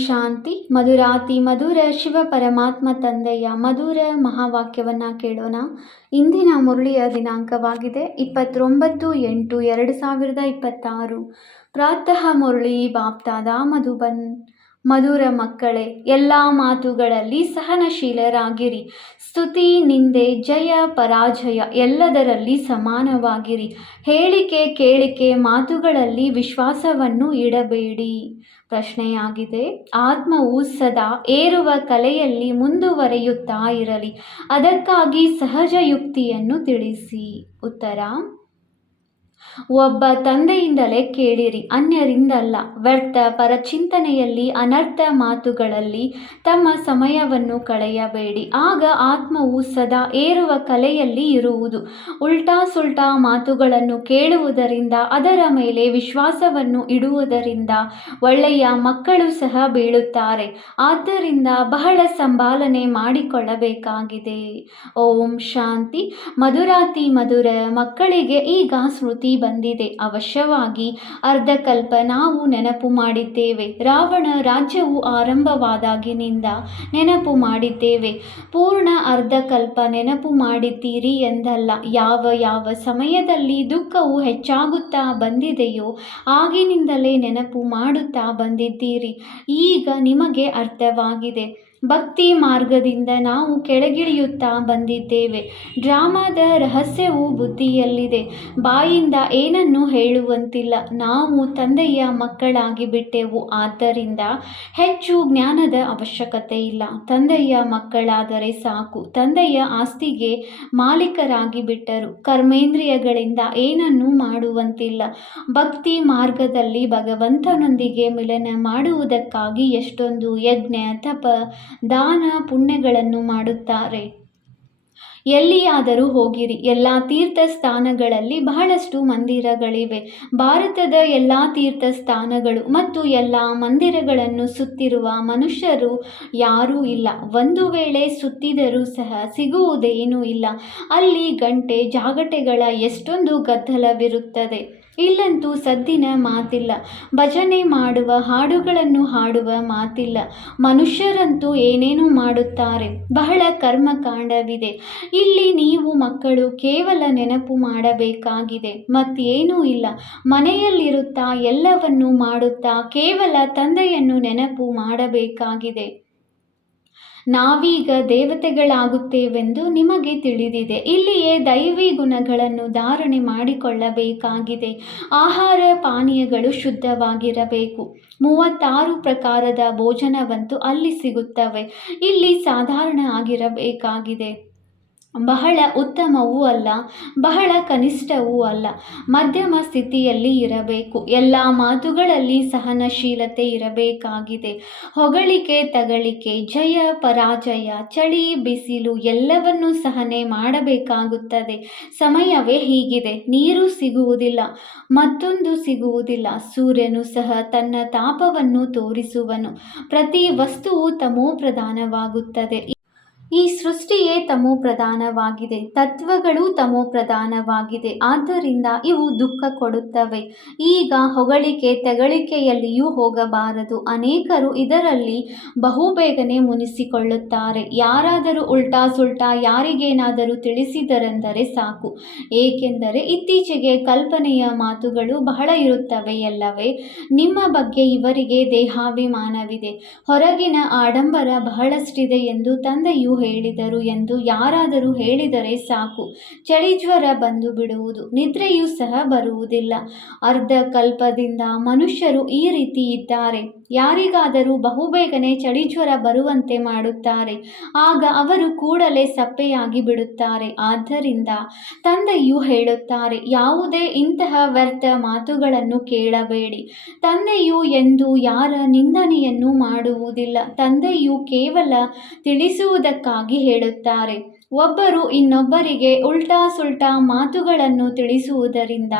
ಶಾಂತಿ. ಮಧುರಾತಿ ಮಧುರ ಶಿವ ಪರಮಾತ್ಮ ತಂದೆಯ ಮಧುರ ಮಹಾವಾಕ್ಯವನ್ನು ಕೇಳೋಣ. ಇಂದಿನ ಮುರಳಿಯ ದಿನಾಂಕವಾಗಿದೆ 29/8/2026. ಪ್ರಾತಃ ಮುರಳಿ ಬಾಪ್ತಾದ ಮಧುಬನ್. ಮಧುರ ಮಕ್ಕಳೇ, ಎಲ್ಲ ಮಾತುಗಳಲ್ಲಿ ಸಹನಶೀಲರಾಗಿರಿ. ಸ್ತುತಿ, ನಿಂದೆ, ಜಯ, ಪರಾಜಯ ಎಲ್ಲದರಲ್ಲಿ ಸಮಾನವಾಗಿರಿ. ಹೇಳಿಕೆ ಕೇಳಿಕೆ ಮಾತುಗಳಲ್ಲಿ ವಿಶ್ವಾಸವನ್ನು ಇಡಬೇಡಿ. ಪ್ರಶ್ನೆಯಾಗಿದೆ: ಆತ್ಮವು ಸದಾ ಏರುವ ಕಲೆಯಲ್ಲಿ ಮುಂದುವರಿಯುತ್ತಾ ಇರಲಿ, ಅದಕ್ಕಾಗಿ ಸಹಜ ಯುಕ್ತಿಯನ್ನು ತಿಳಿಸಿ. ಉತ್ತರ: ಒಬ್ಬ ತಂದೆಯಿಂದಲೇ ಕೇಳಿರಿ, ಅನ್ಯರಿಂದಲ್ಲ. ವ್ಯರ್ಥ ಪರಚಿಂತನೆಯಲ್ಲಿ, ಅನರ್ಥ ಮಾತುಗಳಲ್ಲಿ ತಮ್ಮ ಸಮಯವನ್ನು ಕಳೆಯಬೇಡಿ. ಆಗ ಆತ್ಮವು ಸದಾ ಏರುವ ಕಲೆಯಲ್ಲಿ ಇರುವುದು. ಉಲ್ಟಾ ಸುಲ್ಟಾ ಮಾತುಗಳನ್ನು ಕೇಳುವುದರಿಂದ, ಅದರ ಮೇಲೆ ವಿಶ್ವಾಸವನ್ನು ಇಡುವುದರಿಂದ ಒಳ್ಳೆಯ ಮಕ್ಕಳು ಸಹ ಬೀಳುತ್ತಾರೆ. ಆದ್ದರಿಂದ ಬಹಳ ಸಂಭಾಲನೆ ಮಾಡಿಕೊಳ್ಳಬೇಕಾಗಿದೆ. ಓಂ ಶಾಂತಿ. ಮಧುರಾತಿ ಮಧುರ ಮಕ್ಕಳಿಗೆ ಈಗ ಸ್ಮೃತಿ ಬಂದಿದೆ. ಅವಶ್ಯವಾಗಿ ಅರ್ಧಕಲ್ಪ ನಾವು ನೆನಪು ಮಾಡಿದ್ದೇವೆ. ರಾವಣ ರಾಜ್ಯವು ಆರಂಭವಾದಾಗಿನಿಂದ ನೆನಪು ಮಾಡಿದ್ದೇವೆ. ಪೂರ್ಣ ಅರ್ಧಕಲ್ಪ ನೆನಪು ಮಾಡಿದ್ದೀರಿ ಎಂದಲ್ಲ. ಯಾವ ಯಾವ ಸಮಯದಲ್ಲಿ ದುಃಖವು ಹೆಚ್ಚಾಗುತ್ತಾ ಬಂದಿದೆಯೋ ಆಗಿನಿಂದಲೇ ನೆನಪು ಮಾಡುತ್ತಾ ಬಂದಿದ್ದೀರಿ. ಈಗ ನಿಮಗೆ ಅರ್ಥವಾಗಿದೆ. ಭಕ್ತಿ ಮಾರ್ಗದಿಂದ ನಾವು ಕೆಳಗಿಳಿಯುತ್ತಾ ಬಂದಿದ್ದೇವೆ. ಡ್ರಾಮಾದ ರಹಸ್ಯವು ಬುದ್ಧಿಯಲ್ಲಿದೆ. ಬಾಯಿಂದ ಏನನ್ನೂ ಹೇಳುವಂತಿಲ್ಲ. ನಾವು ತಂದೆಯ ಮಕ್ಕಳಾಗಿ ಬಿಟ್ಟೆವು. ಆದ್ದರಿಂದ ಹೆಚ್ಚು ಜ್ಞಾನದ ಅವಶ್ಯಕತೆ ಇಲ್ಲ. ತಂದೆಯ ಮಕ್ಕಳಾದರೆ ಸಾಕು. ತಂದೆಯ ಆಸ್ತಿಗೆ ಮಾಲೀಕರಾಗಿ ಬಿಟ್ಟರು. ಕರ್ಮೇಂದ್ರಿಯಗಳಿಂದ ಏನನ್ನೂ ಮಾಡುವಂತಿಲ್ಲ. ಭಕ್ತಿ ಮಾರ್ಗದಲ್ಲಿ ಭಗವಂತನೊಂದಿಗೆ ಮಿಲನ ಮಾಡುವುದಕ್ಕಾಗಿ ಎಷ್ಟೊಂದು ಯಜ್ಞ, ತಪ, ದಾನ, ಪುಣ್ಯಗಳನ್ನು ಮಾಡುತ್ತಾರೆ. ಎಲ್ಲಿಯಾದರೂ ಹೋಗಿರಿ, ಎಲ್ಲ ತೀರ್ಥ ಸ್ಥಾನಗಳಲ್ಲಿ ಬಹಳಷ್ಟು ಮಂದಿರಗಳಿವೆ. ಭಾರತದ ಎಲ್ಲ ತೀರ್ಥ ಸ್ಥಾನಗಳು ಮತ್ತು ಎಲ್ಲ ಮಂದಿರಗಳನ್ನು ಸುತ್ತಿರುವ ಮನುಷ್ಯರು ಯಾರೂ ಇಲ್ಲ. ಒಂದು ವೇಳೆ ಸುತ್ತಿದರೂ ಸಹ ಸಿಗುವುದೇನೂ ಇಲ್ಲ. ಅಲ್ಲಿ ಗಂಟೆ ಜಾಗಟೆಗಳ ಎಷ್ಟೊಂದು ಗದ್ದಲವಿರುತ್ತದೆ. ಇಲ್ಲಂತೂ ಸದ್ದಿನ ಮಾತಿಲ್ಲ. ಭಜನೆ ಮಾಡುವ, ಹಾಡುಗಳನ್ನು ಹಾಡುವ ಮಾತಿಲ್ಲ. ಮನುಷ್ಯರಂತೂ ಏನೇನು ಮಾಡುತ್ತಾರೆ. ಬಹಳ ಕರ್ಮಕಾಂಡವಿದೆ. ಇಲ್ಲಿ ನೀವು ಮಕ್ಕಳು ಕೇವಲ ನೆನಪು ಮಾಡಬೇಕಾಗಿದೆ. ಮತ್ತೇನೂ ಇಲ್ಲ. ಮನೆಯಲ್ಲಿರುತ್ತಾ ಎಲ್ಲವನ್ನೂ ಮಾಡುತ್ತಾ ಕೇವಲ ತಂದೆಯನ್ನು ನೆನಪು ಮಾಡಬೇಕಾಗಿದೆ. ನಾವೀಗ ದೇವತೆಗಳಾಗುತ್ತೇವೆಂದು ನಿಮಗೆ ತಿಳಿದಿದೆ. ಇಲ್ಲಿಯೇ ದೈವಿ ಗುಣಗಳನ್ನು ಧಾರಣೆ ಮಾಡಿಕೊಳ್ಳಬೇಕಾಗಿದೆ. ಆಹಾರ ಪಾನೀಯಗಳು ಶುದ್ಧವಾಗಿರಬೇಕು. 36 ಪ್ರಕಾರದ ಭೋಜನವಂತೂ ಅಲ್ಲಿ ಸಿಗುತ್ತವೆ. ಇಲ್ಲಿ ಸಾಧಾರಣ ಆಗಿರಬೇಕಾಗಿದೆ. ಬಹಳ ಉತ್ತಮವೂ ಅಲ್ಲ, ಬಹಳ ಕನಿಷ್ಠವೂ ಅಲ್ಲ. ಮಧ್ಯಮ ಸ್ಥಿತಿಯಲ್ಲಿ ಇರಬೇಕು. ಎಲ್ಲ ಮಾತುಗಳಲ್ಲಿ ಸಹನಶೀಲತೆ ಇರಬೇಕಾಗಿದೆ. ಹೊಗಳಿಕೆ ತಗಳಿಕೆ, ಜಯ ಪರಾಜಯ, ಚಳಿ ಬಿಸಿಲು ಎಲ್ಲವನ್ನೂ ಸಹನೆ ಮಾಡಬೇಕಾಗುತ್ತದೆ. ಸಮಯವೇ ಹೀಗಿದೆ. ನೀರು ಸಿಗುವುದಿಲ್ಲ, ಮತ್ತೊಂದು ಸಿಗುವುದಿಲ್ಲ. ಸೂರ್ಯನು ಸಹ ತನ್ನ ತಾಪವನ್ನು ತೋರಿಸುವನು. ಪ್ರತಿ ವಸ್ತುವು ತಮೋಪ್ರಧಾನವಾಗುತ್ತದೆ. ಈ ಸೃಷ್ಟಿಯೇ ತಮೋಪ್ರಧಾನವಾಗಿದೆ. ತತ್ವಗಳು ತಮೋಪ್ರಧಾನವಾಗಿದೆ. ಆದ್ದರಿಂದ ಇವು ದುಃಖ ಕೊಡುತ್ತವೆ. ಈಗ ಹೊಗಳಿಕೆ ತೆಗಳಿಕೆಯಲ್ಲಿಯೂ ಹೋಗಬಾರದು. ಅನೇಕರು ಇದರಲ್ಲಿ ಬಹುಬೇಗನೆ ಮುನಿಸಿಕೊಳ್ಳುತ್ತಾರೆ. ಯಾರಾದರೂ ಉಲ್ಟಾ ಸುಲ್ಟಾ ಯಾರಿಗೇನಾದರೂ ತಿಳಿಸಿದರೆಂದರೆ ಸಾಕು. ಏಕೆಂದರೆ ಇತ್ತೀಚೆಗೆ ಕಲ್ಪನೆಯ ಮಾತುಗಳು ಬಹಳ ಇರುತ್ತವೆಯಲ್ಲವೇ. ನಿಮ್ಮ ಬಗ್ಗೆ ಇವರಿಗೆ ದೇಹಾಭಿಮಾನವಿದೆ. ಹೊರಗಿನ ಆಡಂಬರ ಬಹಳಷ್ಟಿದೆ ಎಂದು ತಂದೆಯು ಹೇಳಿದರು ಎಂದು ಯಾರಾದರೂ ಹೇಳಿದರೆ ಸಾಕು. ಚಳಿಜ್ವರ ಬಂದು ಬಿಡುವುದು. ನಿದ್ರೆಯೂ ಸಹ ಬರುವುದಿಲ್ಲ. ಅರ್ಧ ಕಲ್ಪದಿಂದ ಮನುಷ್ಯರು ಈ ರೀತಿ ಇದ್ದಾರೆ. ಯಾರಿಗಾದರೂ ಬಹುಬೇಗನೆ ಚಳಿಜ್ವರ ಬರುವಂತೆ ಮಾಡುತ್ತಾರೆ. ಆಗ ಅವರು ಕೂಡಲೇ ಸಪ್ಪೆಯಾಗಿ ಬಿಡುತ್ತಾರೆ. ಆದ್ದರಿಂದ ತಂದೆಯು ಹೇಳುತ್ತಾರೆ, ಯಾವುದೇ ಇಂತಹ ವ್ಯರ್ಥ ಮಾತುಗಳನ್ನು ಕೇಳಬೇಡಿ. ತಂದೆಯು ಎಂದೂ ಯಾರ ನಿಂದನೆಯನ್ನು ಮಾಡುವುದಿಲ್ಲ. ತಂದೆಯು ಕೇವಲ ತಿಳಿಸುವುದಕ್ಕಾಗಿ ಹೇಳುತ್ತಾರೆ. ಒಬ್ಬರು ಇನ್ನೊಬ್ಬರಿಗೆ ಉಲ್ಟಾ ಸುಲ್ಟಾ ಮಾತುಗಳನ್ನು ತಿಳಿಸುವುದರಿಂದ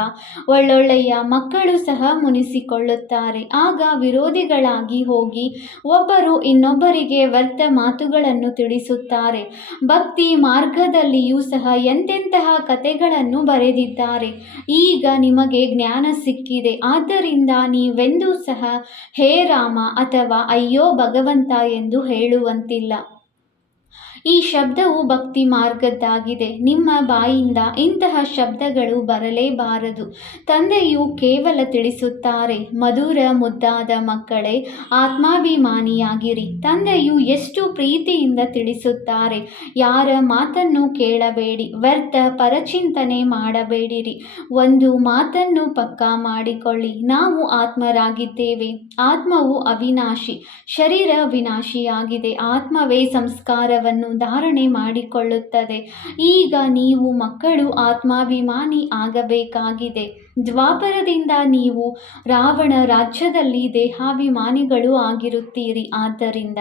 ಒಳ್ಳೊಳ್ಳೆಯ ಮಕ್ಕಳು ಸಹ ಮುನಿಸಿಕೊಳ್ಳುತ್ತಾರೆ. ಆಗ ವಿರೋಧಿಗಳಾಗಿ ಹೋಗಿ ಒಬ್ಬರು ಇನ್ನೊಬ್ಬರಿಗೆ ವ್ಯರ್ಥ ಮಾತುಗಳನ್ನು ತಿಳಿಸುತ್ತಾರೆ. ಭಕ್ತಿ ಮಾರ್ಗದಲ್ಲಿಯೂ ಸಹ ಎಂತೆಂತಹ ಕಥೆಗಳನ್ನು ಬರೆದಿದ್ದಾರೆ. ಈಗ ನಿಮಗೆ ಜ್ಞಾನ ಸಿಕ್ಕಿದೆ, ಆದ್ದರಿಂದ ನೀವೆಂದೂ ಸಹ ಹೇ ರಾಮ ಅಥವಾ ಅಯ್ಯೋ ಭಗವಂತ ಎಂದು ಹೇಳುವಂತಿಲ್ಲ. ಈ ಶಬ್ದವು ಭಕ್ತಿ ಮಾರ್ಗದ್ದಾಗಿದೆ. ನಿಮ್ಮ ಬಾಯಿಂದ ಇಂತಹ ಶಬ್ದಗಳು ಬರಲೇಬಾರದು. ತಂದೆಯು ಕೇವಲ ತಿಳಿಸುತ್ತಾರೆ, ಮಧುರ ಮುದ್ದಾದ ಮಕ್ಕಳೇ, ಆತ್ಮಾಭಿಮಾನಿಯಾಗಿರಿ. ತಂದೆಯು ಎಷ್ಟು ಪ್ರೀತಿಯಿಂದ ತಿಳಿಸುತ್ತಾರೆ, ಯಾರ ಮಾತನ್ನು ಕೇಳಬೇಡಿ, ವ್ಯರ್ಥ ಪರಚಿಂತನೆ ಮಾಡಬೇಡಿರಿ. ಒಂದು ಮಾತನ್ನು ಪಕ್ಕಾ ಮಾಡಿಕೊಳ್ಳಿ, ನಾವು ಆತ್ಮರಾಗಿದ್ದೇವೆ. ಆತ್ಮವು ಅವಿನಾಶಿ, ಶರೀರ ವಿನಾಶಿಯಾಗಿದೆ. ಆತ್ಮವೇ ಸಂಸ್ಕಾರವನ್ನು ಧಾರಣೆ ಮಾಡಿಕೊಳ್ಳುತ್ತದೆ. ಈಗ ನೀವು ಮಕ್ಕಳು ಆತ್ಮಾಭಿಮಾನಿ ಆಗಬೇಕಾಗಿದೆ. ದ್ವಾಪರದಿಂದ ನೀವು ರಾವಣ ರಾಜ್ಯದಲ್ಲಿ ದೇಹಾಭಿಮಾನಿಗಳು ಆಗಿರುತ್ತೀರಿ. ಆದ್ದರಿಂದ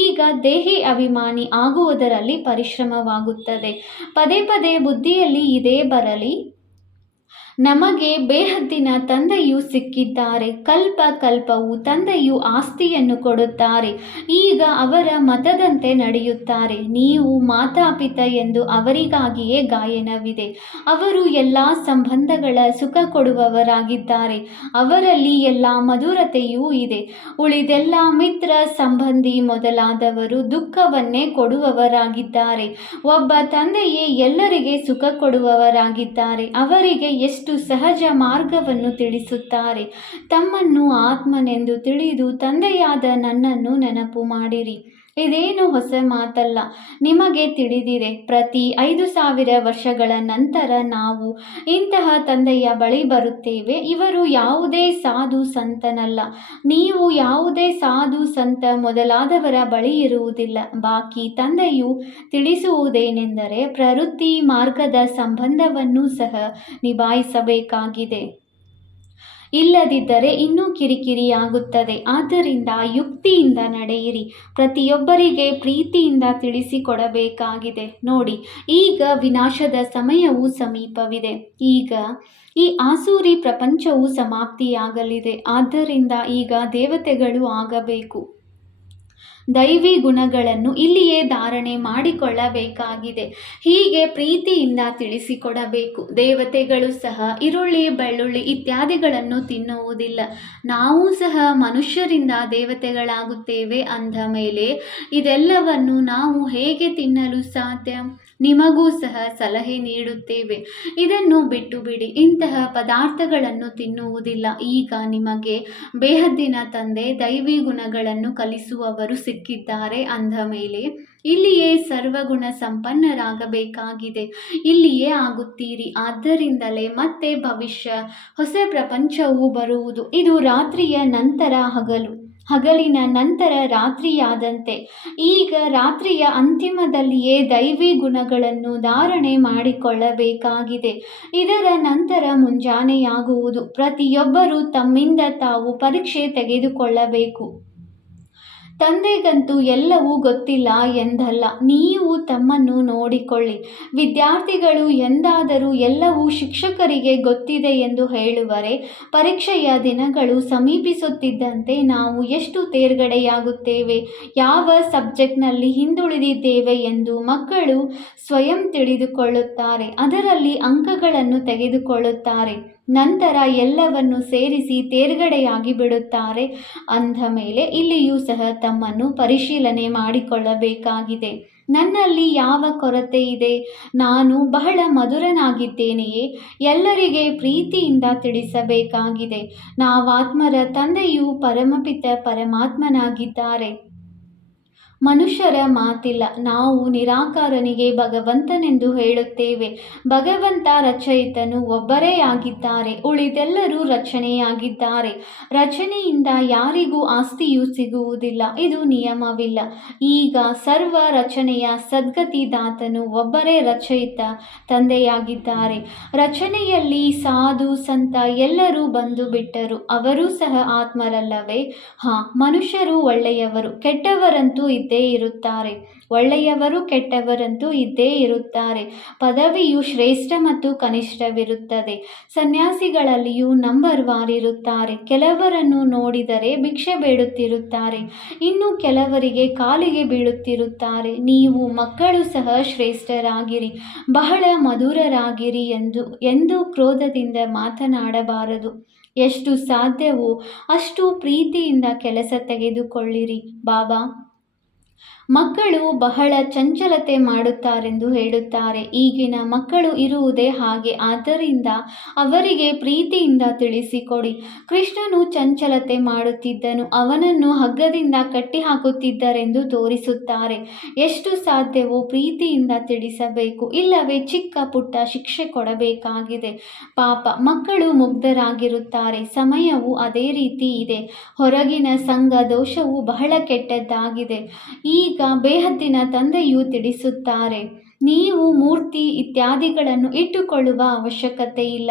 ಈಗ ದೇಹಿ ಅಭಿಮಾನಿ ಆಗುವುದರಲ್ಲಿ ಪರಿಶ್ರಮವಾಗುತ್ತದೆ. ಪದೇ ಪದೇ ಬುದ್ಧಿಯಲ್ಲಿ ಇದೇ ಬರಲಿ, ನಮಗೆ ಬೇಹದ್ದಿನ ತಂದೆಯು ಸಿಕ್ಕಿದ್ದಾರೆ. ಕಲ್ಪ ಕಲ್ಪವು ತಂದೆಯು ಆಸ್ತಿಯನ್ನು ಕೊಡುತ್ತಾರೆ. ಈಗ ಅವರ ಮತದಂತೆ ನಡೆಯುತ್ತಾರೆ. ನೀವು ಮಾತಾಪಿತ ಎಂದು ಅವರಿಗಾಗಿಯೇ ಗಾಯನವಿದೆ. ಅವರು ಎಲ್ಲ ಸಂಬಂಧಗಳ ಸುಖ ಕೊಡುವವರಾಗಿದ್ದಾರೆ. ಅವರಲ್ಲಿ ಎಲ್ಲ ಮಧುರತೆಯೂ ಇದೆ. ಉಳಿದೆಲ್ಲ ಮಿತ್ರ ಸಂಬಂಧಿ ಮೊದಲಾದವರು ದುಃಖವನ್ನೇ ಕೊಡುವವರಾಗಿದ್ದಾರೆ. ಒಬ್ಬ ತಂದೆಯೇ ಎಲ್ಲರಿಗೆ ಸುಖ ಕೊಡುವವರಾಗಿದ್ದಾರೆ. ಅವರಿಗೆ ಎಷ್ಟು ಸಹಜ ಮಾರ್ಗವನ್ನು ತಿಳಿಸುತ್ತಾರೆ. ತಮ್ಮನ್ನು ಆತ್ಮನೆಂದು ತಿಳಿದು ತಂದೆಯಾದ ನನ್ನನ್ನು ನೆನಪು ಮಾಡಿರಿ. ಇದೇನು ಹೊಸ ಮಾತಲ್ಲ, ನಿಮಗೆ ತಿಳಿದಿದೆ. ಪ್ರತಿ 5,000 ವರ್ಷಗಳ ನಂತರ ನಾವು ಇಂತಹ ತಂದೆಯ ಬಳಿ ಬರುತ್ತೇವೆ. ಇವರು ಯಾವುದೇ ಸಾಧು ಸಂತನಲ್ಲ. ನೀವು ಯಾವುದೇ ಸಾಧು ಸಂತ ಮೊದಲಾದವರ ಬಳಿ ಇರುವುದಿಲ್ಲ. ಬಾಕಿ ತಂದೆಯು ತಿಳಿಸುವುದೇನೆಂದರೆ, ಪ್ರವೃತ್ತಿ ಮಾರ್ಗದ ಸಂಬಂಧವನ್ನು ಸಹ ನಿಭಾಯಿಸಬೇಕಾಗಿದೆ. ಇಲ್ಲದಿದ್ದರೆ ಇನ್ನೂ ಕಿರಿಕಿರಿಯಾಗುತ್ತದೆ. ಆದ್ದರಿಂದ ಯುಕ್ತಿಯಿಂದ ನಡೆಯಿರಿ. ಪ್ರತಿಯೊಬ್ಬರಿಗೆ ಪ್ರೀತಿಯಿಂದ ತಿಳಿಸಿಕೊಡಬೇಕಾಗಿದೆ. ನೋಡಿ, ಈಗ ವಿನಾಶದ ಸಮಯವು ಸಮೀಪವಿದೆ. ಈಗ ಈ ಆಸುರಿ ಪ್ರಪಂಚವು ಸಮಾಪ್ತಿಯಾಗಲಿದೆ. ಆದ್ದರಿಂದ ಈಗ ದೇವತೆಗಳು ಆಗಬೇಕು. ದೈವಿ ಗುಣಗಳನ್ನು ಇಲ್ಲಿಯೇ ಧಾರಣೆ ಮಾಡಿಕೊಳ್ಳಬೇಕಾಗಿದೆ. ಹೀಗೆ ಪ್ರೀತಿಯಿಂದ ತಿಳಿಸಿಕೊಡಬೇಕು. ದೇವತೆಗಳು ಸಹ ಈರುಳ್ಳಿ, ಬೆಳ್ಳುಳ್ಳಿ ಇತ್ಯಾದಿಗಳನ್ನು ತಿನ್ನುವುದಿಲ್ಲ. ನಾವು ಸಹ ಮನುಷ್ಯರಿಂದ ದೇವತೆಗಳಾಗುತ್ತೇವೆ ಅಂದ ಮೇಲೆ ಇದೆಲ್ಲವನ್ನು ನಾವು ಹೇಗೆ ತಿನ್ನಲು ಸಾಧ್ಯ? ನಿಮಗೂ ಸಹ ಸಲಹೆ ನೀಡುತ್ತೇವೆ, ಇದನ್ನು ಬಿಟ್ಟು ಬಿಡಿ. ಇಂತಹ ಪದಾರ್ಥಗಳನ್ನು ತಿನ್ನುವುದಿಲ್ಲ. ಈಗ ನಿಮಗೆ ಬೇಹದ್ದಿನ ತಂದೆ ದೈವಿ ಗುಣಗಳನ್ನು ಕಲಿಸುವವರು ಸಿಕ್ಕಿದ್ದಾರೆ ಅಂದ ಮೇಲೆ ಇಲ್ಲಿಯೇ ಸರ್ವಗುಣ ಸಂಪನ್ನರಾಗಬೇಕಾಗಿದೆ. ಇಲ್ಲಿಯೇ ಆಗುತ್ತೀರಿ. ಆದ್ದರಿಂದಲೇ ಮತ್ತೆ ಭವಿಷ್ಯ ಹೊಸ ಪ್ರಪಂಚವು ಬರುವುದು. ಇದು ರಾತ್ರಿಯ ನಂತರ ಹಗಲು, ಹಗಲಿನ ನಂತರ ರಾತ್ರಿಯಾದಂತೆ. ಈಗ ರಾತ್ರಿಯ ಅಂತಿಮದಲ್ಲಿಯೇ ದೈವಿ ಗುಣಗಳನ್ನು ಧಾರಣೆ ಮಾಡಿಕೊಳ್ಳಬೇಕಾಗಿದೆ. ಇದರ ನಂತರ ಮುಂಜಾನೆಯಾಗುವುದು. ಪ್ರತಿಯೊಬ್ಬರೂ ತಮ್ಮಿಂದ ತಾವು ಪರೀಕ್ಷೆ ತೆಗೆದುಕೊಳ್ಳಬೇಕು. ತಂದೆಗಂತೂ ಎಲ್ಲವೂ ಗೊತ್ತಿಲ್ಲ ಎಂದಲ್ಲ. ನೀವು ತಮ್ಮನ್ನು ನೋಡಿಕೊಳ್ಳಿ. ವಿದ್ಯಾರ್ಥಿಗಳು ಎಂದಾದರೂ ಎಲ್ಲವೂ ಶಿಕ್ಷಕರಿಗೆ ಗೊತ್ತಿದೆ ಎಂದು ಹೇಳುವರೆ? ಪರೀಕ್ಷೆಯ ದಿನಗಳು ಸಮೀಪಿಸುತ್ತಿದ್ದಂತೆ ನಾವು ಎಷ್ಟು ತೇರ್ಗಡೆಯಾಗುತ್ತೇವೆ, ಯಾವ ಸಬ್ಜೆಕ್ಟ್ನಲ್ಲಿ ಹಿಂದುಳಿದಿದ್ದೇವೆ ಎಂದು ಮಕ್ಕಳು ಸ್ವಯಂ ತಿಳಿದುಕೊಳ್ಳುತ್ತಾರೆ. ಅದರಲ್ಲಿ ಅಂಕಗಳನ್ನು ತೆಗೆದುಕೊಳ್ಳುತ್ತಾರೆ. ನಂತರ ಎಲ್ಲವನ್ನು ಸೇರಿಸಿ ತೇರ್ಗಡೆಯಾಗಿ ಬಿಡುತ್ತಾರೆ. ಅಂದ ಮೇಲೆ ಇಲ್ಲಿಯೂ ಸಹ ತಮ್ಮನ್ನು ಪರಿಶೀಲನೆ ಮಾಡಿಕೊಳ್ಳಬೇಕಾಗಿದೆ. ನನ್ನಲ್ಲಿ ಯಾವ ಕೊರತೆ ಇದೆ? ನಾನು ಬಹಳ ಮಧುರನಾಗಿದ್ದೇನೆಯೇ? ಎಲ್ಲರಿಗೆ ಪ್ರೀತಿಯಿಂದ ತಿಳಿಸಬೇಕಾಗಿದೆ. ನಾವಾತ್ಮರ ತಂದೆಯು ಪರಮಪಿತ ಪರಮಾತ್ಮನಾಗಿದ್ದಾರೆ. ಮನುಷ್ಯರ ಮಾತಿಲ್ಲ. ನಾವು ನಿರಾಕಾರನಿಗೆ ಭಗವಂತನೆಂದು ಹೇಳುತ್ತೇವೆ. ಭಗವಂತ ರಚಯಿತನು ಒಬ್ಬರೇ ಆಗಿದ್ದಾರೆ. ಉಳಿದೆಲ್ಲರೂ ರಚನೆಯಾಗಿದ್ದಾರೆ. ರಚನೆಯಿಂದ ಯಾರಿಗೂ ಆಸ್ತಿಯು ಸಿಗುವುದಿಲ್ಲ. ಇದು ನಿಯಮವಿಲ್ಲ. ಈಗ ಸರ್ವ ರಚನೆಯ ಸದ್ಗತಿದಾತನು ಒಬ್ಬರೇ ರಚಯಿತ ತಂದೆಯಾಗಿದ್ದಾರೆ. ರಚನೆಯಲ್ಲಿ ಸಾಧು ಸಂತ ಎಲ್ಲರೂ ಬಂದು ಬಿಟ್ಟರು. ಅವರೂ ಸಹ ಆತ್ಮರಲ್ಲವೇ? ಮನುಷ್ಯರು ಒಳ್ಳೆಯವರು, ಕೆಟ್ಟವರಂತೂ ಇದ್ದೇ ಇದ್ದೇ ಇರುತ್ತಾರೆ. ಒಳ್ಳೆಯವರು ಕೆಟ್ಟವರಂತೂ ಇದ್ದೇ ಇರುತ್ತಾರೆ. ಪದವಿಯು ಶ್ರೇಷ್ಠ ಮತ್ತು ಕನಿಷ್ಠವಿರುತ್ತದೆ. ಸನ್ಯಾಸಿಗಳಲ್ಲಿಯೂ ನಂಬರ್ ವಾರ್ ಇರುತ್ತಾರೆ. ಕೆಲವರನ್ನು ನೋಡಿದರೆ ಭಿಕ್ಷೆ ಬೇಡುತ್ತಿರುತ್ತಾರೆ, ಇನ್ನು ಕೆಲವರಿಗೆ ಕಾಲಿಗೆ ಬೀಳುತ್ತಿರುತ್ತಾರೆ. ನೀವು ಮಕ್ಕಳು ಸಹ ಶ್ರೇಷ್ಠರಾಗಿರಿ, ಬಹಳ ಮಧುರರಾಗಿರಿ ಎಂದು ಕ್ರೋಧದಿಂದ ಮಾತನಾಡಬಾರದು. ಎಷ್ಟು ಸಾಧ್ಯವೋ ಅಷ್ಟು ಪ್ರೀತಿಯಿಂದ ಕೆಲಸ ತೆಗೆದುಕೊಳ್ಳಿರಿ. ಬಾಬಾ ಮಕ್ಕಳು ಬಹಳ ಚಂಚಲತೆ ಮಾಡುತ್ತಾರೆಂದು ಹೇಳುತ್ತಾರೆ. ಈಗಿನ ಮಕ್ಕಳು ಇರುವುದೇ ಹಾಗೆ. ಆದ್ದರಿಂದ ಅವರಿಗೆ ಪ್ರೀತಿಯಿಂದ ತಿಳಿಸಿಕೊಡಿ. ಕೃಷ್ಣನು ಚಂಚಲತೆ ಮಾಡುತ್ತಿದ್ದನು, ಅವನನ್ನು ಹಗ್ಗದಿಂದ ಕಟ್ಟಿಹಾಕುತ್ತಿದ್ದರೆಂದು ತೋರಿಸುತ್ತಾರೆ. ಎಷ್ಟು ಸಾಧ್ಯವೋ ಪ್ರೀತಿಯಿಂದ ತಿಳಿಸಬೇಕು, ಇಲ್ಲವೇ ಚಿಕ್ಕ ಪುಟ್ಟ ಶಿಕ್ಷೆ ಕೊಡಬೇಕಾಗಿದೆ. ಪಾಪ ಮಕ್ಕಳು ಮುಗ್ಧರಾಗಿರುತ್ತಾರೆ. ಸಮಯವು ಅದೇ ರೀತಿ ಇದೆ. ಹೊರಗಿನ ಸಂಘ ದೋಷವು ಬಹಳ ಕೆಟ್ಟದ್ದಾಗಿದೆ. ಈಗ ಬೇಹದ್ದಿನ ತಂದೆಯು ತಿಳಿಸುತ್ತಾರೆ, ನೀವು ಮೂರ್ತಿ ಇತ್ಯಾದಿಗಳನ್ನು ಇಟ್ಟುಕೊಳ್ಳುವ ಅವಶ್ಯಕತೆ ಇಲ್ಲ,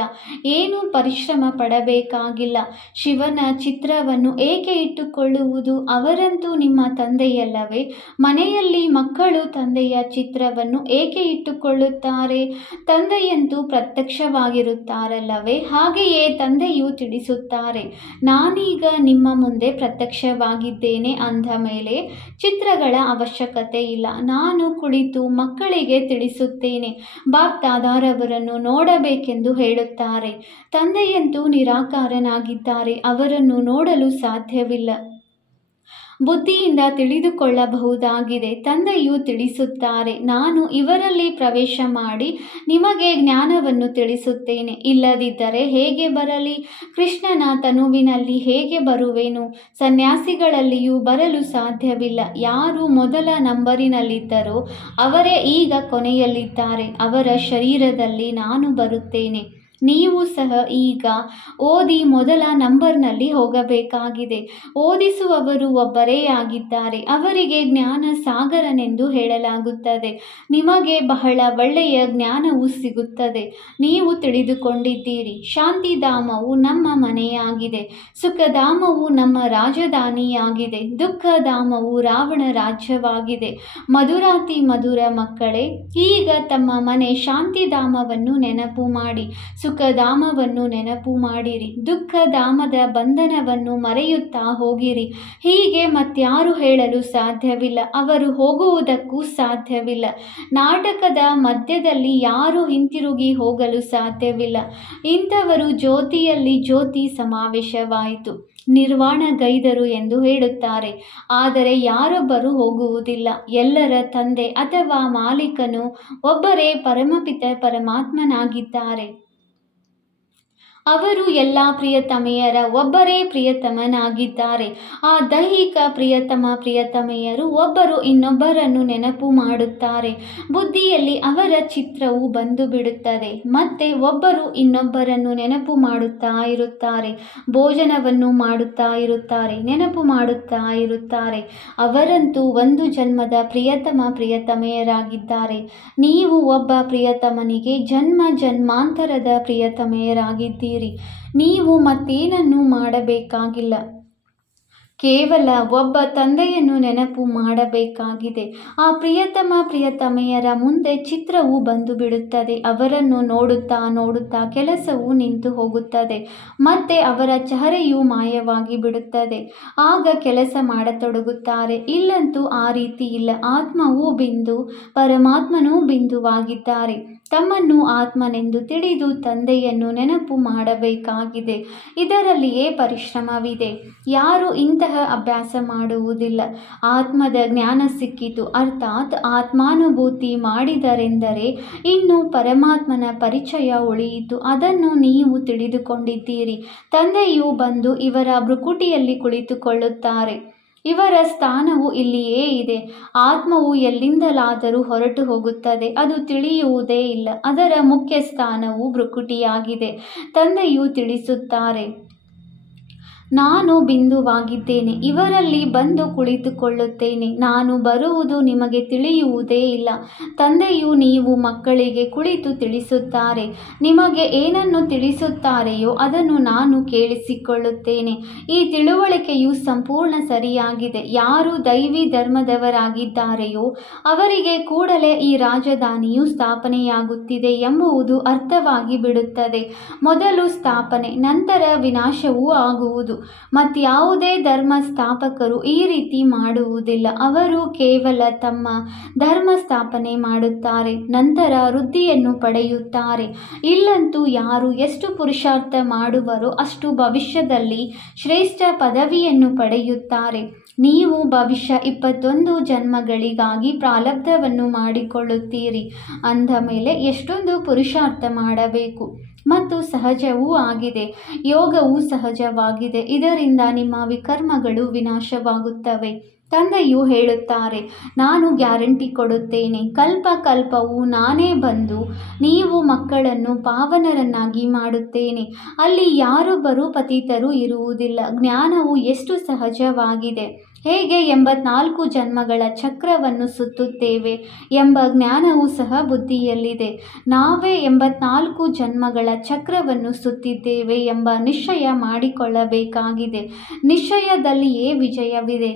ಏನೂ ಪರಿಶ್ರಮ ಪಡಬೇಕಾಗಿಲ್ಲ. ಶಿವನ ಚಿತ್ರವನ್ನು ಏಕೆ ಇಟ್ಟುಕೊಳ್ಳುವುದು? ಅವರಂತೂ ನಿಮ್ಮ ತಂದೆಯಲ್ಲವೇ? ಮನೆಯಲ್ಲಿ ಮಕ್ಕಳು ತಂದೆಯ ಚಿತ್ರವನ್ನು ಏಕೆ ಇಟ್ಟುಕೊಳ್ಳುತ್ತಾರೆ? ತಂದೆಯಂತೂ ಪ್ರತ್ಯಕ್ಷವಾಗಿರುತ್ತಾರಲ್ಲವೇ? ಹಾಗೆಯೇ ತಂದೆಯು ತಿಳಿಸುತ್ತಾರೆ, ನಾನೀಗ ನಿಮ್ಮ ಮುಂದೆ ಪ್ರತ್ಯಕ್ಷವಾಗಿದ್ದೇನೆ ಅಂದ ಮೇಲೆ ಚಿತ್ರಗಳ ಅವಶ್ಯಕತೆ ಇಲ್ಲ. ನಾನು ಕುಳಿತು ಮಕ್ಕಳಿಗೆ ತಿಳಿಸುತ್ತೇನೆ. ಬಾಪ್ ದಾದಾರವರನ್ನು ನೋಡಬೇಕೆಂದು ಹೇಳುತ್ತಾರೆ. ತಂದೆಯಂತೂ ನಿರಾಕಾರನಾಗಿದ್ದಾರೆ, ಅವರನ್ನು ನೋಡಲು ಸಾಧ್ಯವಿಲ್ಲ. ಬುದ್ಧಿಯಿಂದ ತಿಳಿದುಕೊಳ್ಳಬಹುದಾಗಿದೆ. ತಂದೆಯು ತಿಳಿಸುತ್ತಾರೆ, ನಾನು ಇವರಲ್ಲಿ ಪ್ರವೇಶ ಮಾಡಿ ನಿಮಗೆ ಜ್ಞಾನವನ್ನು ತಿಳಿಸುತ್ತೇನೆ. ಇಲ್ಲದಿದ್ದರೆ ಹೇಗೆ ಬರಲಿ? ಕೃಷ್ಣನ ತನುವಿನಲ್ಲಿ ಹೇಗೆ ಬರುವೆನು? ಸನ್ಯಾಸಿಗಳಲ್ಲಿಯೂ ಬರಲು ಸಾಧ್ಯವಿಲ್ಲ. ಯಾರು ಮೊದಲ ನಂಬರಿನಲ್ಲಿದ್ದರೋ ಅವರೇ ಈಗ ಕೊನೆಯಲ್ಲಿದ್ದಾರೆ. ಅವರ ಶರೀರದಲ್ಲಿ ನಾನು ಬರುತ್ತೇನೆ. ನೀವು ಸಹ ಈಗ ಓದಿ ಮೊದಲ ನಂಬರ್ನಲ್ಲಿ ಹೋಗಬೇಕಾಗಿದೆ. ಓದಿಸುವವರು ಒಬ್ಬರೇ ಆಗಿದ್ದಾರೆ. ಅವರಿಗೆ ಜ್ಞಾನ ಸಾಗರನೆಂದು ಹೇಳಲಾಗುತ್ತದೆ. ನಿಮಗೆ ಬಹಳ ಒಳ್ಳೆಯ ಜ್ಞಾನವು ಸಿಗುತ್ತದೆ. ನೀವು ತಿಳಿದುಕೊಂಡಿದ್ದೀರಿ, ಶಾಂತಿಧಾಮವು ನಮ್ಮ ಮನೆಯಾಗಿದೆ, ಸುಖಧಾಮವು ನಮ್ಮ ರಾಜಧಾನಿಯಾಗಿದೆ, ದುಃಖಧಾಮವು ರಾವಣ ರಾಜ್ಯವಾಗಿದೆ. ಮಧುರಾತಿ ಮಧುರ ಮಕ್ಕಳೇ, ಈಗ ತಮ್ಮ ಮನೆ ಶಾಂತಿಧಾಮವನ್ನು ನೆನಪು ಮಾಡಿ, ಸುಖಧಾಮವನ್ನು ನೆನಪು ಮಾಡಿರಿ. ದುಃಖಧಾಮದ ಬಂಧನವನ್ನು ಮರೆಯುತ್ತಾ ಹೋಗಿರಿ. ಹೀಗೆ ಮತ್ಯಾರು ಹೇಳಲು ಸಾಧ್ಯವಿಲ್ಲ, ಅವರು ಹೋಗುವುದಕ್ಕೂ ಸಾಧ್ಯವಿಲ್ಲ. ನಾಟಕದ ಮಧ್ಯದಲ್ಲಿ ಯಾರೂ ಹಿಂತಿರುಗಿ ಹೋಗಲು ಸಾಧ್ಯವಿಲ್ಲ. ಇಂಥವರು ಜ್ಯೋತಿಯಲ್ಲಿ ಜ್ಯೋತಿ ಸಮಾವೇಶವಾಯಿತು, ನಿರ್ವಾಣಗೈದರು ಎಂದು ಹೇಳುತ್ತಾರೆ. ಆದರೆ ಯಾರೊಬ್ಬರೂ ಹೋಗುವುದಿಲ್ಲ. ಎಲ್ಲರ ತಂದೆ ಅಥವಾ ಮಾಲೀಕನು ಒಬ್ಬರೇ, ಪರಮಪಿತ ಪರಮಾತ್ಮನಾಗಿದ್ದಾರೆ. ಅವರು ಎಲ್ಲ ಪ್ರಿಯತಮೆಯರ ಒಬ್ಬರೇ ಪ್ರಿಯತಮನಾಗಿದ್ದಾರೆ. ಆ ದೈಹಿಕ ಪ್ರಿಯತಮೆಯರು ಒಬ್ಬರು ಇನ್ನೊಬ್ಬರನ್ನು ನೆನಪು ಮಾಡುತ್ತಾರೆ. ಬುದ್ಧಿಯಲ್ಲಿ ಅವರ ಚಿತ್ರವು ಬಂದು ಬಿಡುತ್ತದೆ. ಮತ್ತೆ ಒಬ್ಬರು ಇನ್ನೊಬ್ಬರನ್ನು ನೆನಪು ಮಾಡುತ್ತಾ ಇರುತ್ತಾರೆ. ಭೋಜನವನ್ನು ಮಾಡುತ್ತಾ ಇರುತ್ತಾರೆ, ನೆನಪು ಮಾಡುತ್ತಾ ಇರುತ್ತಾರೆ. ಅವರಂತೂ ಒಂದು ಜನ್ಮದ ಪ್ರಿಯತಮೆಯರಾಗಿದ್ದಾರೆ. ನೀವು ಒಬ್ಬ ಪ್ರಿಯತಮನಿಗೆ ಜನ್ಮ ಜನ್ಮಾಂತರದ ಪ್ರಿಯತಮೆಯರಾಗಿದ್ದೀರಿ. ನೀವು ಮತ್ತೇನನ್ನೂ ಮಾಡಬೇಕಾಗಿಲ್ಲ, ಕೇವಲ ಒಬ್ಬ ತಂದೆಯನ್ನು ನೆನಪು ಮಾಡಬೇಕಾಗಿದೆ. ಆ ಪ್ರಿಯತಮೆಯರ ಮುಂದೆ ಚಿತ್ರವು ಬಂದು ಬಿಡುತ್ತದೆ. ಅವರನ್ನು ನೋಡುತ್ತಾ ನೋಡುತ್ತಾ ಕೆಲಸವು ನಿಂತು ಹೋಗುತ್ತದೆ. ಮತ್ತೆ ಅವರ ಚಹರೆಯು ಮಾಯವಾಗಿ ಬಿಡುತ್ತದೆ. ಆಗ ಕೆಲಸ ಮಾಡತೊಡಗುತ್ತಾರೆ. ಇಲ್ಲಂತೂ ಆ ರೀತಿ ಇಲ್ಲ. ಆತ್ಮವೂ ಬಿಂದು, ಪರಮಾತ್ಮನೂ ಬಿಂದುವಾಗಿದ್ದಾರೆ. ತಮ್ಮನ್ನು ಆತ್ಮನೆಂದು ತಿಳಿದು ತಂದೆಯನ್ನು ನೆನಪು ಮಾಡಬೇಕಾಗಿದೆ. ಇದರಲ್ಲಿಯೇ ಪರಿಶ್ರಮವಿದೆ. ಯಾರು ಇಂತಹ ಅಭ್ಯಾಸ ಮಾಡುವುದಿಲ್ಲ. ಆತ್ಮದ ಜ್ಞಾನ ಸಿಕ್ಕಿತು, ಅರ್ಥಾತ್ ಆತ್ಮಾನುಭೂತಿ ಮಾಡಿದರೆಂದರೆ ಇನ್ನು ಪರಮಾತ್ಮನ ಪರಿಚಯ ಉಳಿಯಿತು. ಅದನ್ನು ನೀವು ತಿಳಿದುಕೊಂಡಿದ್ದೀರಿ. ತಂದೆಯು ಬಂದು ಇವರ ಭ್ರುಕುಟಿಯಲ್ಲಿ ಕುಳಿತುಕೊಳ್ಳುತ್ತಾರೆ. ಇವರ ಸ್ಥಾನವು ಇಲ್ಲಿಯೇ ಇದೆ. ಆತ್ಮವು ಎಲ್ಲಿಂದಲಾದರೂ ಹೊರಟು ಹೋಗುತ್ತದೆ, ಅದು ತಿಳಿಯುವುದೇ ಇಲ್ಲ. ಅದರ ಮುಖ್ಯ ಸ್ಥಾನವು ಭ್ರುಕುಟಿಯಾಗಿದೆ. ತಂದೆಯು ತಿಳಿಸುತ್ತಾರೆ, ನಾನು ಬಿಂದುವಾಗಿದ್ದೇನೆ, ಇವರಲ್ಲಿ ಬಂದು ಕುಳಿತುಕೊಳ್ಳುತ್ತೇನೆ. ನಾನು ಬರುವುದು ನಿಮಗೆ ತಿಳಿಯುವುದೇ ಇಲ್ಲ. ತಂದೆಯು ನೀವು ಮಕ್ಕಳಿಗೆ ಕುಳಿತು ತಿಳಿಸುತ್ತಾರೆ. ನಿಮಗೆ ಏನನ್ನು ತಿಳಿಸುತ್ತಾರೆಯೋ ಅದನ್ನು ನಾನು ಕೇಳಿಸಿಕೊಳ್ಳುತ್ತೇನೆ. ಈ ತಿಳುವಳಿಕೆಯು ಸಂಪೂರ್ಣ ಸರಿಯಾಗಿದೆ. ಯಾರು ದೈವಿ ಧರ್ಮದವರಾಗಿದ್ದಾರೆಯೋ ಅವರಿಗೆ ಕೂಡಲೇ ಈ ರಾಜಧಾನಿಯು ಸ್ಥಾಪನೆಯಾಗುತ್ತಿದೆ ಎಂಬುದು ಅರ್ಥವಾಗಿ ಬಿಡುತ್ತದೆ. ಮೊದಲು ಸ್ಥಾಪನೆ, ನಂತರ ವಿನಾಶವೂ ಆಗುವುದು. ಮತ್ಯಾವುದೇ ಧರ್ಮ ಸ್ಥಾಪಕರು ಈ ರೀತಿ ಮಾಡುವುದಿಲ್ಲ. ಅವರು ಕೇವಲ ತಮ್ಮ ಧರ್ಮ ಸ್ಥಾಪನೆ ಮಾಡುತ್ತಾರೆ, ನಂತರ ವೃದ್ಧಿಯನ್ನು ಪಡೆಯುತ್ತಾರೆ. ಇಲ್ಲಂತೂ ಯಾರು ಎಷ್ಟು ಪುರುಷಾರ್ಥ ಮಾಡುವರೋ ಅಷ್ಟು ಭವಿಷ್ಯದಲ್ಲಿ ಶ್ರೇಷ್ಠ ಪದವಿಯನ್ನು ಪಡೆಯುತ್ತಾರೆ. ನೀವು ಭವಿಷ್ಯ 21 ಜನ್ಮಗಳಿಗಾಗಿ ಪ್ರಾರಬ್ಧವನ್ನು ಮಾಡಿಕೊಳ್ಳುತ್ತೀರಿ. ಅಂದ ಮೇಲೆ ಎಷ್ಟೊಂದು ಪುರುಷಾರ್ಥ ಮಾಡಬೇಕು ಮತ್ತು ಸಹಜವೂ ಆಗಿದೆ. ಯೋಗವು ಸಹಜವಾಗಿದೆ. ಇದರಿಂದ ನಿಮ್ಮ ವಿಕರ್ಮಗಳು ವಿನಾಶವಾಗುತ್ತವೆ. ತಂದೆಯು ಹೇಳುತ್ತಾರೆ, ನಾನು ಗ್ಯಾರಂಟಿ ಕೊಡುತ್ತೇನೆ, ಕಲ್ಪ ಕಲ್ಪವೂ ನಾನೇ ಬಂದು ನೀವು ಮಕ್ಕಳನ್ನು ಪಾವನರನ್ನಾಗಿ ಮಾಡುತ್ತೇನೆ. ಅಲ್ಲಿ ಯಾರೊಬ್ಬರು ಪತಿತರು ಇರುವುದಿಲ್ಲ. ಜ್ಞಾನವು ಎಷ್ಟು ಸಹಜವಾಗಿದೆ. ಹೇಗೆ 84 ಜನ್ಮಗಳ ಚಕ್ರವನ್ನು ಸುತ್ತುತ್ತೇವೆ ಎಂಬ ಜ್ಞಾನವೂ ಸಹ ಬುದ್ಧಿಯಲ್ಲಿದೆ. ನಾವೇ 84 ಜನ್ಮಗಳ ಚಕ್ರವನ್ನು ಸುತ್ತಿದ್ದೇವೆ ಎಂಬ ನಿಶ್ಚಯ ಮಾಡಿಕೊಳ್ಳಬೇಕಾಗಿದೆ. ನಿಶ್ಚಯದಲ್ಲಿಯೇ ವಿಜಯವಿದೆ.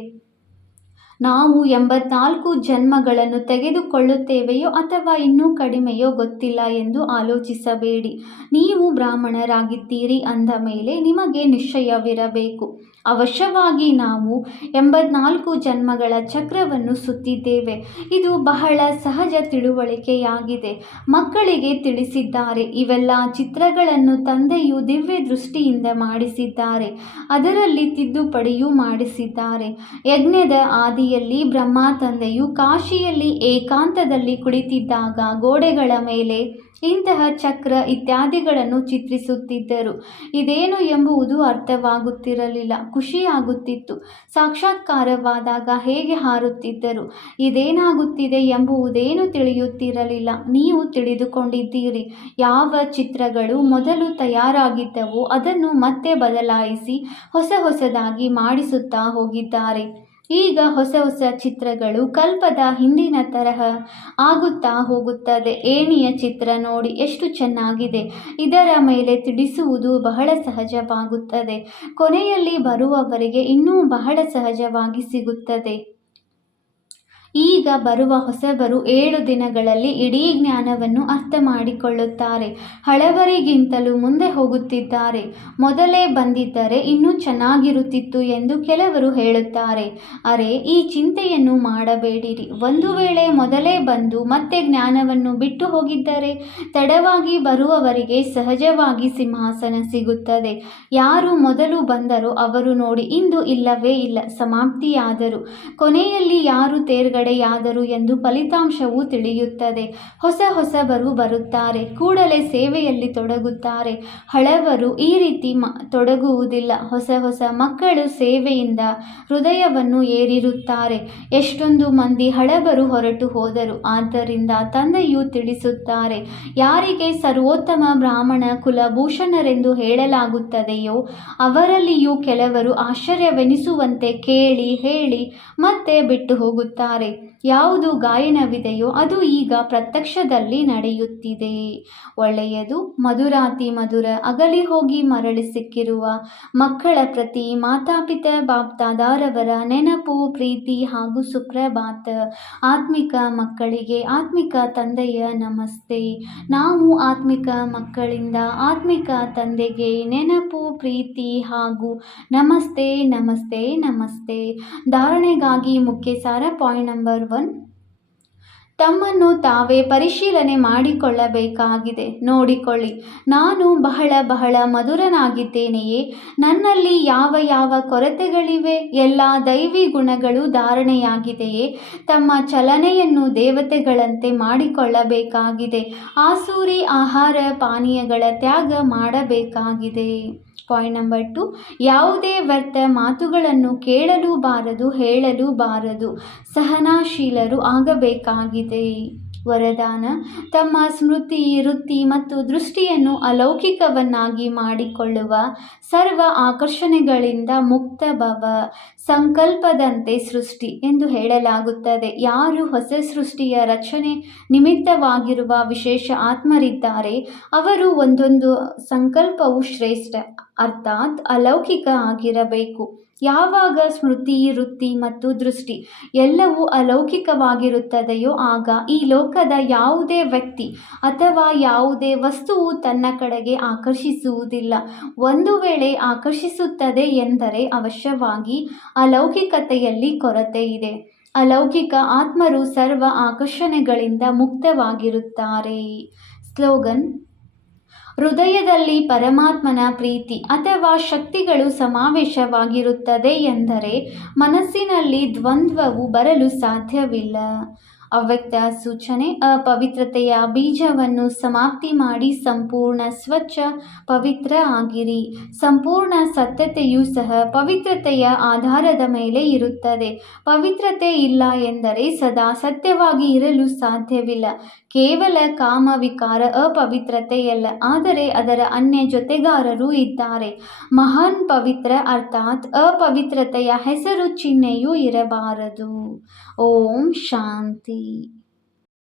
ನಾವು 84 ಜನ್ಮಗಳನ್ನು ತೆಗೆದುಕೊಳ್ಳುತ್ತೇವೆಯೋ ಅಥವಾ ಇನ್ನೂ ಕಡಿಮೆಯೋ ಗೊತ್ತಿಲ್ಲ ಎಂದು ಆಲೋಚಿಸಬೇಡಿ. ನೀವು ಬ್ರಾಹ್ಮಣರಾಗಿದ್ದೀರಿ ಅಂದ ಮೇಲೆ ನಿಮಗೆ ನಿಶ್ಚಯವಿರಬೇಕು. ಅವಶ್ಯವಾಗಿ ನಾವು 84 ಜನ್ಮಗಳ ಚಕ್ರವನ್ನು ಸುತ್ತಿದ್ದೇವೆ. ಇದು ಬಹಳ ಸಹಜ ತಿಳುವಳಿಕೆಯಾಗಿದೆ. ಮಕ್ಕಳಿಗೆ ತಿಳಿಸಿದ್ದಾರೆ. ಇವೆಲ್ಲ ಚಿತ್ರಗಳನ್ನು ತಂದೆಯು ದಿವ್ಯ ದೃಷ್ಟಿಯಿಂದ ಮಾಡಿಸಿದ್ದಾರೆ. ಅದರಲ್ಲಿ ತಿದ್ದುಪಡಿಯೂ ಮಾಡಿಸಿದ್ದಾರೆ. ಯಜ್ಞದ ಆದಿಯಲ್ಲಿ ಬ್ರಹ್ಮ ತಂದೆಯು ಕಾಶಿಯಲ್ಲಿ ಏಕಾಂತದಲ್ಲಿ ಕುಳಿತಿದ್ದಾಗ ಗೋಡೆಗಳ ಮೇಲೆ ಇಂತಹ ಚಕ್ರ ಇತ್ಯಾದಿಗಳನ್ನು ಚಿತ್ರಿಸುತ್ತಿದ್ದರು. ಇದೇನು ಎಂಬುದು ಅರ್ಥವಾಗುತ್ತಿರಲಿಲ್ಲ. ಖುಷಿಯಾಗುತ್ತಿತ್ತು. ಸಾಕ್ಷಾತ್ಕಾರವಾದಾಗ ಹೇಗೆ ಹಾರುತ್ತಿದ್ದರು. ಇದೇನಾಗುತ್ತಿದೆ ಎಂಬುದೇನು ತಿಳಿಯುತ್ತಿರಲಿಲ್ಲ. ನೀವು ತಿಳಿದುಕೊಂಡಿದ್ದೀರಿ. ಯಾವ ಚಿತ್ರಗಳು ಮೊದಲು ತಯಾರಾಗಿದ್ದವೋ ಅದನ್ನು ಮತ್ತೆ ಬದಲಾಯಿಸಿ ಹೊಸದಾಗಿ ಮಾಡಿಸುತ್ತಾ ಹೋಗಿದ್ದಾರೆ. ಈಗ ಹೊಸ ಚಿತ್ರಗಳು ಕಲ್ಪದ ಹಿಂದಿನ ತರಹ ಆಗುತ್ತಾ ಹೋಗುತ್ತದೆ. ಏಣಿಯ ಚಿತ್ರ ನೋಡಿ ಎಷ್ಟು ಚೆನ್ನಾಗಿದೆ. ಇದರ ಮೇಲೆ ತಿಳಿಸುವುದು ಬಹಳ ಸಹಜವಾಗುತ್ತದೆ. ಕೊನೆಯಲ್ಲಿ ಬರುವವರಿಗೆ ಇನ್ನೂ ಬಹಳ ಸಹಜವಾಗಿ ಸಿಗುತ್ತದೆ. ಈಗ ಬರುವ ಹೊಸಬರು 7 ದಿನಗಳಲ್ಲಿ ಇಡೀ ಜ್ಞಾನವನ್ನು ಅರ್ಥ ಮಾಡಿಕೊಳ್ಳುತ್ತಾರೆ. ಹಳಬರಿಗಿಂತಲೂ ಮುಂದೆ ಹೋಗುತ್ತಿದ್ದಾರೆ. ಮೊದಲೇ ಬಂದಿದ್ದರೆ ಇನ್ನೂ ಚೆನ್ನಾಗಿರುತ್ತಿತ್ತು ಎಂದು ಕೆಲವರು ಹೇಳುತ್ತಾರೆ. ಅರೆ, ಈ ಚಿಂತೆಯನ್ನು ಮಾಡಬೇಡಿರಿ. ಒಂದು ವೇಳೆ ಮೊದಲೇ ಬಂದು ಮತ್ತೆ ಜ್ಞಾನವನ್ನು ಬಿಟ್ಟು ಹೋಗಿದ್ದರೆ ತಡವಾಗಿ ಬರುವವರಿಗೆ ಸಹಜವಾಗಿ ಸಿಂಹಾಸನ ಸಿಗುತ್ತದೆ. ಯಾರು ಮೊದಲು ಬಂದರೋ ಅವರು ನೋಡಿ ಇಂದು ಇಲ್ಲವೇ ಇಲ್ಲ, ಸಮಾಪ್ತಿಯಾದರು. ಕೊನೆಯಲ್ಲಿ ಯಾರು ತೇರ್ಗಡೆಯಾದರು ಎಂದು ಫಲಿತಾಂಶವು ತಿಳಿಯುತ್ತದೆ. ಹೊಸಬರು ಬರುತ್ತಾರೆ, ಕೂಡಲೇ ಸೇವೆಯಲ್ಲಿ ತೊಡಗುತ್ತಾರೆ. ಹಳಬರು ಈ ರೀತಿ ತೊಡಗುವುದಿಲ್ಲ. ಹೊಸ ಮಕ್ಕಳು ಸೇವೆಯಿಂದ ಹೃದಯವನ್ನು ಏರಿರುತ್ತಾರೆ. ಎಷ್ಟೊಂದು ಮಂದಿ ಹಳಬರು ಹೊರಟು ಹೋದರು. ಆದ್ದರಿಂದ ತಂದೆಯು ತಿಳಿಸುತ್ತಾರೆ, ಯಾರಿಗೆ ಸರ್ವೋತ್ತಮ ಬ್ರಾಹ್ಮಣ ಕುಲಭೂಷಣರೆಂದು ಹೇಳಲಾಗುತ್ತದೆಯೋ ಅವರಲ್ಲಿಯೂ ಕೆಲವರು ಆಶ್ಚರ್ಯವೆನಿಸುವಂತೆ ಕೇಳಿ ಹೇಳಿ ಮತ್ತೆ ಬಿಟ್ಟು ಹೋಗುತ್ತಾರೆ. ಯಾವುದು ಗಾಯನವಿದೆಯೋ ಅದು ಈಗ ಪ್ರತ್ಯಕ್ಷದಲ್ಲಿ ನಡೆಯುತ್ತಿದೆ. ಒಳ್ಳೆಯದು. ಮಧುರಾತಿ ಮಧುರ ಅಗಲಿ ಹೋಗಿ ಮರಳಿ ಸಿಕ್ಕಿರುವ ಮಕ್ಕಳ ಪ್ರತಿ ಮಾತಾಪಿತ ಬಾಪ್ದಾದಾರವರ ನೆನಪು, ಪ್ರೀತಿ ಹಾಗೂ ಸುಪ್ರಭಾತ. ಆತ್ಮಿಕ ಮಕ್ಕಳಿಗೆ ಆತ್ಮಿಕ ತಂದೆಯ ನಮಸ್ತೆ. ನಾವು ಆತ್ಮಿಕ ಮಕ್ಕಳಿಂದ ಆತ್ಮಿಕ ತಂದೆಗೆ ನೆನಪು, ಪ್ರೀತಿ ಹಾಗೂ ನಮಸ್ತೆ ನಮಸ್ತೆ ನಮಸ್ತೆ. ಧಾರಣೆಗಾಗಿ ಮುಖ್ಯ ಸಾರ. ಪಾಯಿಂಟ್ ನಂಬರ್ 1, ತಮ್ಮನ್ನು ತಾವೇ ಪರಿಶೀಲನೆ ಮಾಡಿಕೊಳ್ಳಬೇಕಾಗಿದೆ. ನೋಡಿಕೊಳ್ಳಿ, ನಾನು ಬಹಳ ಮಧುರನಾಗಿದ್ದೇನೆಯೇ? ನನ್ನಲ್ಲಿ ಯಾವ ಕೊರತೆಗಳಿವೆ? ಎಲ್ಲ ದೈವಿ ಗುಣಗಳು ಧಾರಣೆಯಾಗಿದೆಯೇ? ತಮ್ಮ ಚಲನೆಯನ್ನು ದೇವತೆಗಳಂತೆ ಮಾಡಿಕೊಳ್ಳಬೇಕಾಗಿದೆ. ಆಸೂರಿ ಆಹಾರ ಪಾನೀಯಗಳ ತ್ಯಾಗ ಮಾಡಬೇಕಾಗಿದೆ. ಪಾಯಿಂಟ್ ನಂಬರ್ 2, ಯಾವುದೇ ವ್ಯರ್ಥ ಮಾತುಗಳನ್ನು ಕೇಳಲೂ ಬಾರದು, ಹೇಳಲೂ ಬಾರದು. ಸಹನಾಶೀಲರು ಆಗಬೇಕಾಗಿದೆ. ವರದಾನ: ತಮ್ಮ ಸ್ಮೃತಿ, ವೃತ್ತಿ ಮತ್ತು ದೃಷ್ಟಿಯನ್ನು ಅಲೌಕಿಕವನ್ನಾಗಿ ಮಾಡಿಕೊಳ್ಳುವ ಸರ್ವ ಆಕರ್ಷಣೆಗಳಿಂದ ಮುಕ್ತ ಭವ. ಸಂಕಲ್ಪದಂತೆ ಸೃಷ್ಟಿ ಎಂದು ಹೇಳಲಾಗುತ್ತದೆ. ಯಾರು ಹೊಸ ಸೃಷ್ಟಿಯ ರಚನೆ ನಿಮಿತ್ತವಾಗಿರುವ ವಿಶೇಷ ಆತ್ಮರಿದ್ದಾರೆ, ಅವರು ಒಂದೊಂದು ಸಂಕಲ್ಪವು ಶ್ರೇಷ್ಠ, ಅರ್ಥಾತ್ ಅಲೌಕಿಕ ಆಗಿರಬೇಕು. ಯಾವಾಗ ಸ್ಮೃತಿ, ವೃತ್ತಿ ಮತ್ತು ದೃಷ್ಟಿ ಎಲ್ಲವೂ ಅಲೌಕಿಕವಾಗಿರುತ್ತದೆಯೋ ಆಗ ಈ ಲೋಕದ ಯಾವುದೇ ವ್ಯಕ್ತಿ ಅಥವಾ ಯಾವುದೇ ವಸ್ತುವು ತನ್ನ ಕಡೆಗೆ ಆಕರ್ಷಿಸುವುದಿಲ್ಲ. ಒಂದು ವೇಳೆ ಆಕರ್ಷಿಸುತ್ತದೆ ಎಂದರೆ ಅವಶ್ಯವಾಗಿ ಅಲೌಕಿಕತೆಯಲ್ಲಿ ಕೊರತೆ ಇದೆ. ಅಲೌಕಿಕ ಆತ್ಮರು ಸರ್ವ ಆಕರ್ಷಣೆಗಳಿಂದ ಮುಕ್ತವಾಗಿರುತ್ತಾರೆ. ಸ್ಲೋಗನ್: ಹೃದಯದಲ್ಲಿ ಪರಮಾತ್ಮನ ಪ್ರೀತಿ ಅಥವಾ ಶಕ್ತಿಗಳು ಸಮಾವೇಶವಾಗಿರುತ್ತದೆ ಎಂದರೆ ಮನಸ್ಸಿನಲ್ಲಿ ದ್ವಂದ್ವವು ಬರಲು ಸಾಧ್ಯವಿಲ್ಲ. ಅವ್ಯಕ್ತ ಸೂಚನೆ: ಅಪವಿತ್ರತೆಯ ಬೀಜವನ್ನು ಸಮಾಪ್ತಿ ಮಾಡಿ ಸಂಪೂರ್ಣ ಸ್ವಚ್ಛ, ಪವಿತ್ರ ಆಗಿರಿ. ಸಂಪೂರ್ಣ ಸತ್ಯತೆಯೂ ಸಹ ಪವಿತ್ರತೆಯ ಆಧಾರದ ಮೇಲೆ ಇರುತ್ತದೆ. ಪವಿತ್ರತೆ ಇಲ್ಲ ಎಂದರೆ ಸದಾ ಸತ್ಯವಾಗಿ ಇರಲು ಸಾಧ್ಯವಿಲ್ಲ. ಕೇವಲ ಕಾಮ ವಿಕಾರ ಅಪವಿತ್ರತೆಯಲ್ಲ, ಆದರೆ ಅದರ ಅನ್ಯ ಜೊತೆಗಾರರೂ ಇದ್ದಾರೆ. ಮಹಾನ್ ಪವಿತ್ರ ಅರ್ಥಾತ್ ಅಪವಿತ್ರತೆಯ ಹೆಸರು ಚಿಹ್ನೆಯೂ ಇರಬಾರದು. ಓಂ ಶಾಂತಿ.